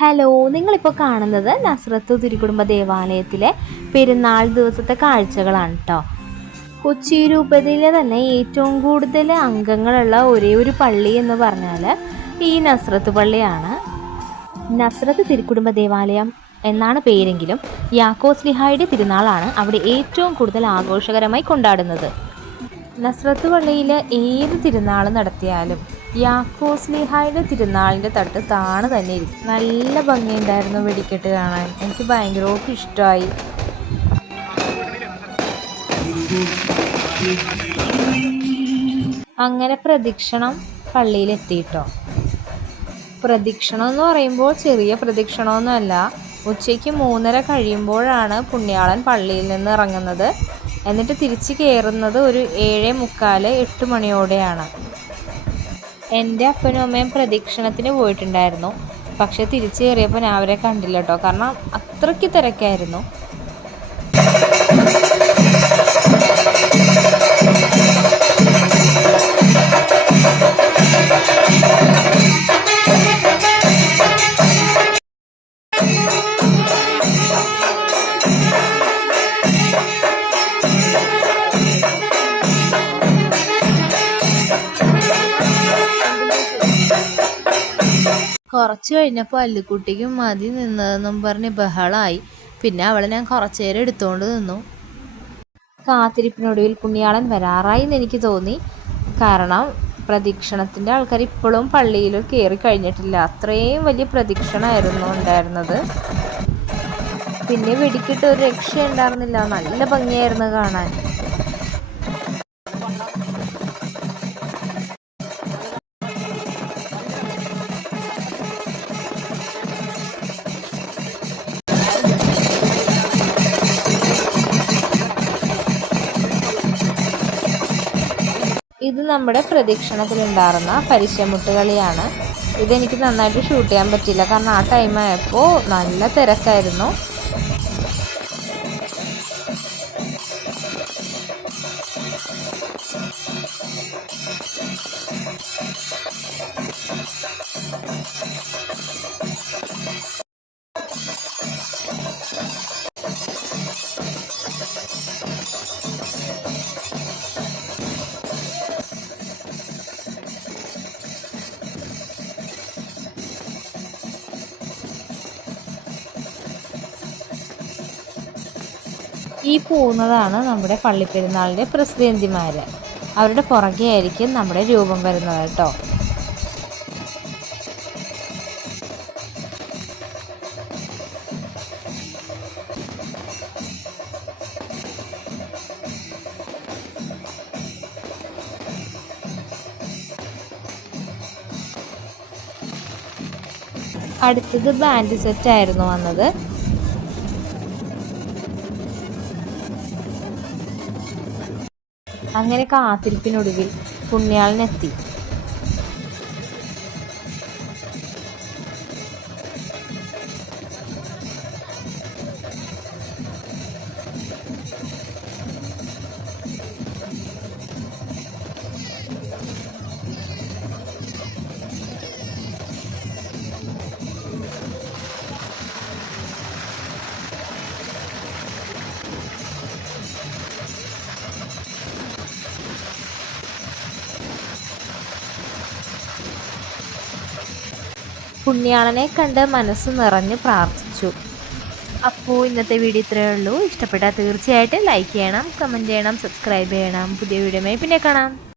Hello, നിങ്ങളിപ്പോൾ കാണുന്നത് നസ്രത്ത് തിരുക്കുടുംബ ദേവാലയത്തിലെ പെരുന്നാൾ ദിവസത്തെ കാഴ്ചകളാണ് കേട്ടോ. കൊച്ചി രൂപതയിലെ തന്നെ ഏറ്റവും കൂടുതൽ അംഗങ്ങളുള്ള ഒരേ ഒരു പള്ളി എന്ന് പറഞ്ഞാൽ ഈ നസ്രത്ത് പള്ളിയാണ്. നസ്രത്ത് തിരുക്കുടുംബ ദേവാലയം എന്നാണ് പേരെങ്കിലും യാക്കോസ്ലിഹായുടെ തിരുനാളാണ് അവിടെ ഏറ്റവും കൂടുതൽ ആഘോഷകരമായി കൊണ്ടാടുന്നത്. നസ്രത്ത് പള്ളിയിൽ ഏത് തിരുനാൾ നടത്തിയാലും യാക്കോസ്ലിഹായുടെ തിരുനാളിൻ്റെ തട്ട് താണ് തന്നെ ഇരിക്കും. നല്ല ഭംഗിയുണ്ടായിരുന്നു വെടിക്കെട്ട് കാണാൻ. എനിക്ക് ഭയങ്കരമായിട്ട് ഇഷ്ടമായി. അങ്ങനെ പ്രദക്ഷിണം പള്ളിയിലെത്തിയിട്ടോ. പ്രദക്ഷിണം എന്ന് പറയുമ്പോൾ ചെറിയ പ്രദക്ഷിണമൊന്നുമല്ല. ഉച്ചയ്ക്ക് 3:30 കഴിയുമ്പോഴാണ് പുണ്യാളൻ പള്ളിയിൽ നിന്ന് ഇറങ്ങുന്നത്. എന്നിട്ട് തിരിച്ച് കയറുന്നത് ഒരു 7:45 8 മണിയോടെയാണ്. എൻ്റെ അപ്പനും അമ്മയും പ്രദക്ഷിണത്തിന് പോയിട്ടുണ്ടായിരുന്നു. പക്ഷെ തിരിച്ചു കയറിയപ്പോൾ ഞാൻ അവരെ കണ്ടില്ല കേട്ടോ. കാരണം അത്രയ്ക്ക് തിരക്കായിരുന്നു. കുറച്ച് കഴിഞ്ഞപ്പോൾ അല്ലുക്കുട്ടിക്കും മതി നിന്നതെന്നും പറഞ്ഞ് ബഹളമായി. പിന്നെ അവളെ ഞാൻ കുറച്ചു നേരം എടുത്തുകൊണ്ട് നിന്നു. കാത്തിരിപ്പിനൊടുവിൽ പുണ്യാളൻ വരാറായി എന്ന് എനിക്ക് തോന്നി. കാരണം പ്രദക്ഷിണത്തിൻ്റെ ആൾക്കാർ ഇപ്പോഴും പള്ളിയിൽ കയറി കഴിഞ്ഞിട്ടില്ല. അത്രയും വലിയ പ്രദക്ഷിണമായിരുന്നു ഉണ്ടായിരുന്നത്. പിന്നെ വെടിക്കിട്ട് ഒരു രക്ഷ ഉണ്ടായിരുന്നില്ല. നല്ല ഭംഗിയായിരുന്നു കാണാൻ. ഇത് നമ്മുടെ പ്രദക്ഷിണത്തിലുണ്ടായിരുന്ന പരിശമുട്ട് കളിയാണ്. ഇതെനിക്ക് നന്നായിട്ട് ഷൂട്ട് ചെയ്യാൻ പറ്റില്ല. കാരണം ആ ടൈമായപ്പോൾ നല്ല തിരക്കായിരുന്നു. ഈ പോകുന്നതാണ് നമ്മുടെ പള്ളിപ്പെരുന്നാളിൻ്റെ പ്രസിഡന്റിമാർ. അവരുടെ പുറകെ ആയിരിക്കും നമ്മുടെ രൂപം വരുന്നത് കേട്ടോ. അടുത്തത് ബാൻഡ് സെറ്റായിരുന്നു വന്നത്. അങ്ങനെ കാത്തിരിപ്പിനൊടുവിൽ പുണ്യാളനെത്തി. പുണ്യാളനെ കണ്ട് മനസ്സ് നിറഞ്ഞ് പ്രാർത്ഥിച്ചു. അപ്പോൾ ഇന്നത്തെ വീഡിയോ ഇത്രയേ ഉള്ളൂ. ഇഷ്ടപ്പെട്ടാൽ തീർച്ചയായിട്ടും ലൈക്ക് ചെയ്യണം, കമൻറ്റ് ചെയ്യണം, സബ്സ്ക്രൈബ് ചെയ്യണം. പുതിയ വീഡിയോയുമായി പിന്നെ കാണാം.